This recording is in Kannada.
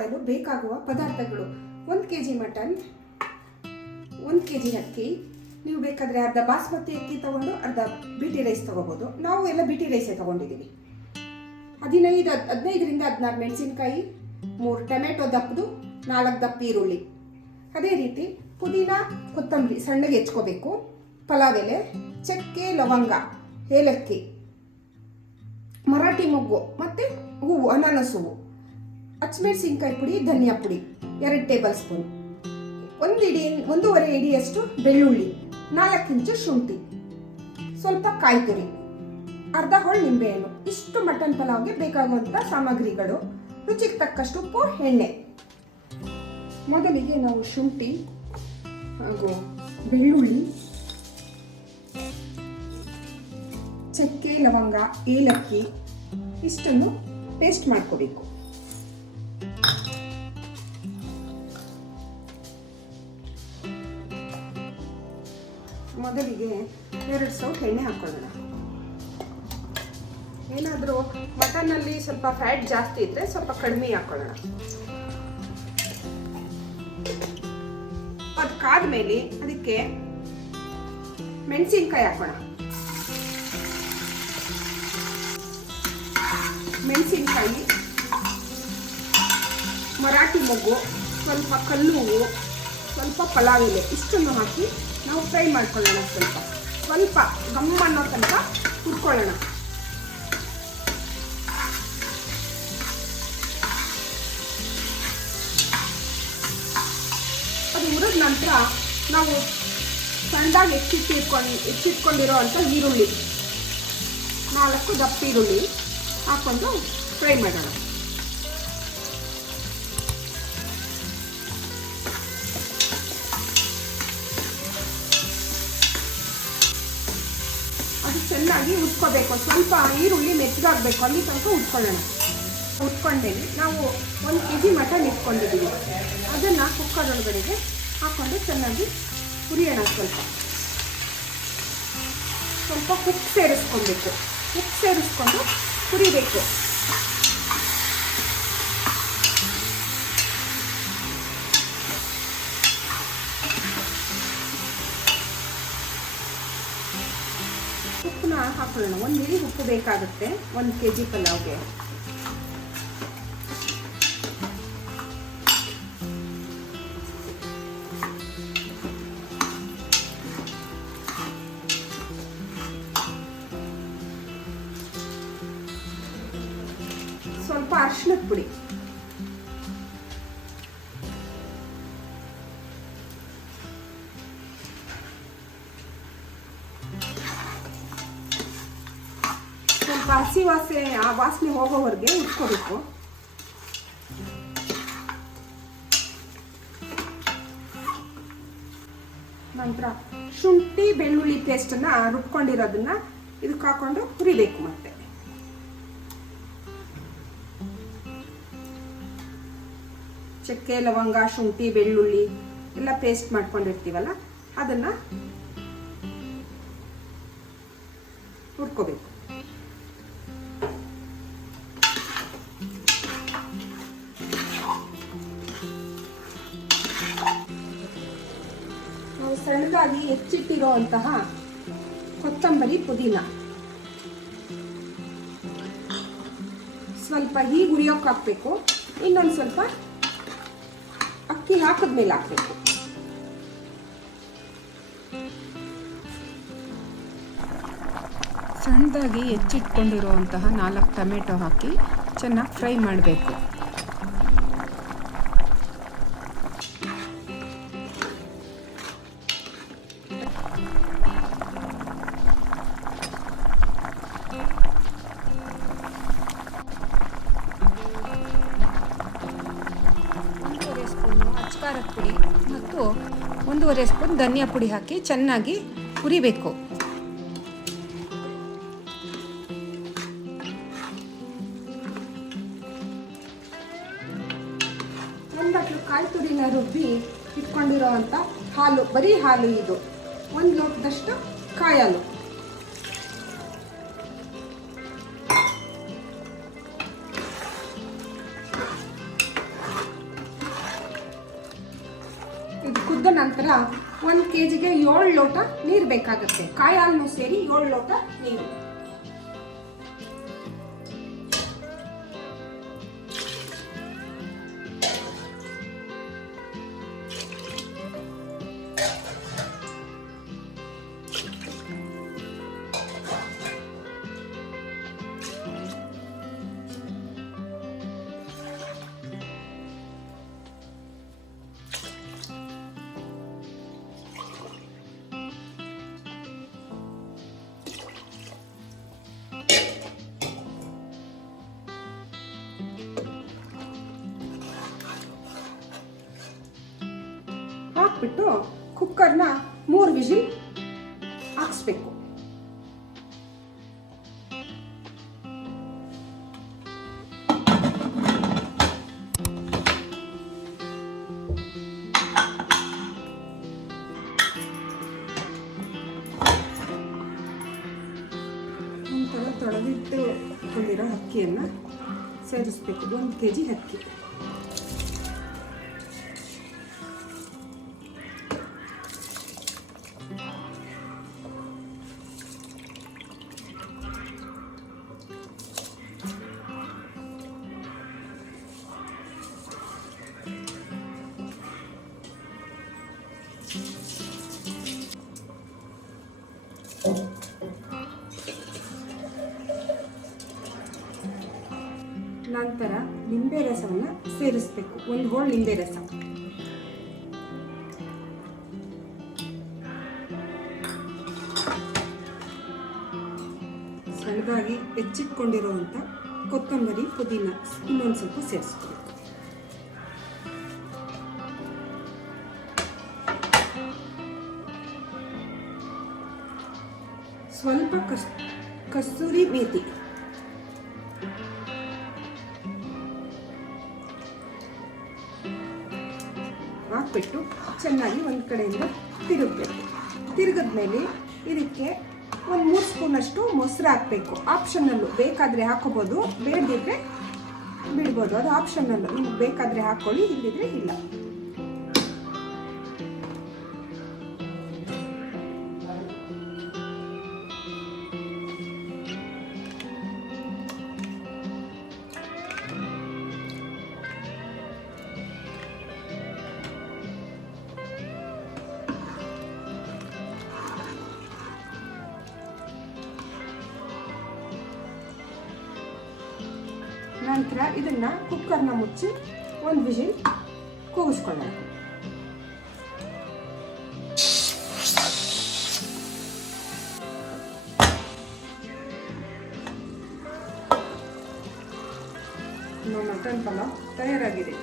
ಮಾಡಲು ಬೇಕಾಗುವ ಪದಾರ್ಥಗಳು: 1 kg ಮಟನ್, 1 kg ಅಕ್ಕಿ. ನೀವು ಬೇಕಾದರೆ ಅರ್ಧ ಬಾಸ್ಮತಿ ಅಕ್ಕಿ ತಗೊಂಡು ಅರ್ಧ ಬಿಟಿ ರೈಸ್ ತಗೋಬೋದು. ನಾವು ಎಲ್ಲ ಬಿಟಿ ರೈಸೇ ತಗೊಂಡಿದ್ದೀವಿ. 15ರಿಂದ 16 ಮೆಣಸಿನ್ಕಾಯಿ, 3 ಟೊಮೆಟೊ ದಪ್ಪದು, 4 ದಪ್ಪ ಈರುಳ್ಳಿ. ಅದೇ ರೀತಿ ಪುದೀನ, ಕೊತ್ತಂಬರಿ ಸಣ್ಣಗೆ ಹೆಚ್ಕೋಬೇಕು. ಪಲಾವ್ ಎಲೆ, ಚಕ್ಕೆ, ಲವಂಗ, ಏಲಕ್ಕಿ, ಮರಾಠಿ ಮೊಗ್ಗು ಮತ್ತು ಹೂವು, ಅನಾನಸ್ ಹೂವು, ಹಸಿಮೆಣಸಿನ್ಕಾಯಿ ಪುಡಿ, ಧನಿಯಾ ಪುಡಿ 2 ಟೇಬಲ್ ಸ್ಪೂನ್, 1.5 ಇಡಿಯಷ್ಟು ಬೆಳ್ಳುಳ್ಳಿ, 4 ಇಂಚು ಶುಂಠಿ, ಸ್ವಲ್ಪ ಕಾಯಿ ತುರಿ, ಅರ್ಧ ಹೋಳು ನಿಂಬೆಹಣ್ಣು. ಇಷ್ಟು ಮಟನ್ ಪಲಾವ್ಗೆ ಬೇಕಾಗುವಂಥ ಸಾಮಗ್ರಿಗಳು. ರುಚಿಗೆ ತಕ್ಕಷ್ಟು ಉಪ್ಪು, ಎಣ್ಣೆ. ಮೊದಲಿಗೆ ನಾವು ಶುಂಠಿ ಹಾಗೂ ಬೆಳ್ಳುಳ್ಳಿ, ಚಕ್ಕೆ, ಲವಂಗ, ಏಲಕ್ಕಿ ಇಷ್ಟನ್ನು ಪೇಸ್ಟ್ ಮಾಡ್ಕೋಬೇಕು. ಮೊದಲಿಗೆ 2 ಸೌಟ್ ಎಣ್ಣೆ ಹಾಕೊಳ್ಳೋಣ. ಏನಾದರೂ ಮಟನ್ನಲ್ಲಿ ಸ್ವಲ್ಪ ಫ್ಯಾಟ್ ಜಾಸ್ತಿ ಇದ್ದರೆ ಸ್ವಲ್ಪ ಕಡಿಮೆ ಹಾಕೊಳ್ಳೋಣ. ಅದು ಕಾದ್ಮೇಲೆ ಅದಕ್ಕೆ ಮೆಣಸಿನ್ಕಾಯಿ ಹಾಕೋಣ. ಮೆಣಸಿನ್ಕಾಯಿ, ಮರಾಠಿ ಮೊಗ್ಗು, ಸ್ವಲ್ಪ ಕಲ್ಲು ಹೂವು, ಸ್ವಲ್ಪ ಪಲಾವ್ ಎಲೆ ಇಷ್ಟನ್ನು ಹಾಕಿ ನಾವು ಫ್ರೈ ಮಾಡ್ಕೊಳ್ಳೋಣ. ಸ್ವಲ್ಪ ಗಮ್ ಅನ್ನೋ ತನಕ ಹುರ್ಕೊಳ್ಳೋಣ. ಅದು ಹುರಿದ ನಂತರ ನಾವು ಸಣ್ಣದಾಗಿ ಹೆಚ್ಚಿಟ್ಕೊಂಡಿರೋ ಅಂಥ ಈರುಳ್ಳಿ, 4 ದಪ್ಪ ಈರುಳ್ಳಿ ಹಾಕೊಂಡು ಫ್ರೈ ಮಾಡೋಣ. ಅದು ಚೆನ್ನಾಗಿ ಉಟ್ಕೋಬೇಕು. ಸ್ವಲ್ಪ ಈರುಳ್ಳಿ ಮೆತ್ತಗಾಗಬೇಕು, ಅಲ್ಲಿ ತನಕ ಉಟ್ಕೊಳ್ಳೋಣ. ಉಟ್ಕೊಂಡೇನೆ ನಾವು 1 kg ಮಟನ್ ಇಟ್ಕೊಂಡಿದ್ದೀವಿ. ಅದನ್ನು ಕುಕ್ಕರ್ ಒಳಗಡೆಗೆ ಹಾಕ್ಕೊಂಡು ಚೆನ್ನಾಗಿ ಹುರಿಯೋಣ. ಸ್ವಲ್ಪ ಉಪ್ಪು ಸೇರಿಸ್ಕೊಬೇಕು. ಉಪ್ಪು ಸೇರಿಸ್ಕೊಂಡು ಹುರಿಬೇಕು. ಉಪ್ಪನ್ನ ಹಾಕೊಳ್ಳೋಣ. 1 ಹಿಡಿ ಉಪ್ಪು ಬೇಕಾಗುತ್ತೆ 1 kg ಪಲಾವ್ಗೆ. ಸ್ವಲ್ಪ ಅರಿಶಿಣದ ಪುಡಿ, ಸ್ವಲ್ಪ ಹಸಿ ವಾಸನೆ ಹೋಗೋವರೆಗೆ ಉಟ್ಕೋಬೇಕು. ನಂತರ ಶುಂಠಿ ಬೆಳ್ಳುಳ್ಳಿ ಪೇಸ್ಟನ್ನು ರುಬ್ಕೊಂಡಿರೋದನ್ನ ಇದಕ್ಕೆ ಹಾಕೊಂಡು ಹುರಿಬೇಕು. ಮತ್ತೆ ಚಕ್ಕೆ, ಲವಂಗ, ಶುಂಠಿ, ಬೆಳ್ಳುಳ್ಳಿ ಎಲ್ಲ ಪೇಸ್ಟ್ ಮಾಡ್ಕೊಂಡಿರ್ತೀವಲ್ಲ ಅದನ್ನು ಹುರ್ಕೋಬೇಕು. ನಾವು ಸಣ್ಣದಾಗಿ ಹೆಚ್ಚಿಟ್ಟಿರುವಂತಹ ಕೊತ್ತಂಬರಿ, ಪುದೀನ ಸ್ವಲ್ಪ ಹೀಗೆ ಹುರಿಯೋಕೆ ಹಾಕಬೇಕು. ಇನ್ನೊಂದು ಸ್ವಲ್ಪ ಅಕ್ಕಿ ಹಾಕಿದ್ಮೇಲೆ ಹಾಕಬೇಕು. ಸಣ್ಣದಾಗಿ ಹೆಚ್ಚಿಟ್ಕೊಂಡಿರುವಂತಹ 4 ಟೊಮೆಟೊ ಹಾಕಿ ಚೆನ್ನಾಗಿ ಫ್ರೈ ಮಾಡಬೇಕು. ಖಾರದ ಪುಡಿ ಮತ್ತು 1.5 ಸ್ಪೂನ್ ಧನಿಯಾ ಪುಡಿ ಹಾಕಿ ಚೆನ್ನಾಗಿ ಹುರಿಬೇಕು. ಒಂದಷ್ಟು ಕಾಯಿ ತುರಿನ ರುಬ್ಬಿ ಇಟ್ಕೊಂಡಿರೋ ಅಂಥ ಹಾಲು, ಬರೀ ಹಾಲು ಇದು 1 ಲೋಟದಷ್ಟು ಕಾಯಿ ಹಾಲು. ನಂತರ 1 kgಗೆ 7 ಲೋಟ ನೀರು ಬೇಕಾಗುತ್ತೆ. ಕಾಯಿ ಹಾಲು ಸೇರಿ 7 ಲೋಟ ನೀರು. ಹಾಕ್ಬಿಟ್ಟು ಕುಕ್ಕರ್ನ 3 ವಿಜಿಲ್ ಹಾಕ್ಸ್ಬೇಕು. ನಂತರ ತೊಳೆದಿಟ್ಟುಕೊಂಡಿರೋ ಅಕ್ಕಿಯನ್ನು ಸೇರಿಸ್ಬೇಕು. 1 kg ಅಕ್ಕಿ. ನಂತರ ನಿಂಬೆ ರಸವನ್ನು ಸೇರಿಸಬೇಕು. 1 ಹೋಳು ನಿಂಬೆ ರಸ. ಸಣ್ಣದಾಗಿ ಹೆಚ್ಚಿಟ್ಕೊಂಡಿರುವಂಥ ಕೊತ್ತಂಬರಿ, ಪುದೀನ ಇನ್ನೊಂದು ಸ್ವಲ್ಪ ಸೇರಿಸ್ಬೇಕು. ಸ್ವಲ್ಪ ಕಸ್ತೂರಿ ಮೇಥಿ. ಹಾಕ್ಬಿಟ್ಟು ಚೆನ್ನಾಗಿ ಒಂದು ಕಡೆಯಿಂದ ತಿರುಗಬೇಕು. ತಿರುಗಿದ್ಮೇಲೆ ಇದಕ್ಕೆ 1 3 ಸ್ಪೂನಷ್ಟು ಮೊಸರು ಹಾಕಬೇಕು. ಆಪ್ಷನಲ್ಲು, ಬೇಕಾದರೆ ಹಾಕೋಬೋದು, ಬೇಡದಿದ್ರೆ ಬಿಡ್ಬೋದು. ಅದು ಆಪ್ಷನಲ್ಲು, ನಿಮ್ಗೆ ಬೇಕಾದರೆ ಹಾಕ್ಕೊಳ್ಳಿ, ಇಲ್ಲದಿದ್ರೆ ಇಲ್ಲ. ನಂತರ ಇದನ್ನ ಕುಕ್ಕರ್ನ ಮುಚ್ಚಿ 1 ವಿಜಿಲ್ ಕೂಗಿಸ್ಕೊಳ್ಳೋಣ. ಮಟನ್ ಪಲಾವ್ ತಯಾರಾಗಿದೆ.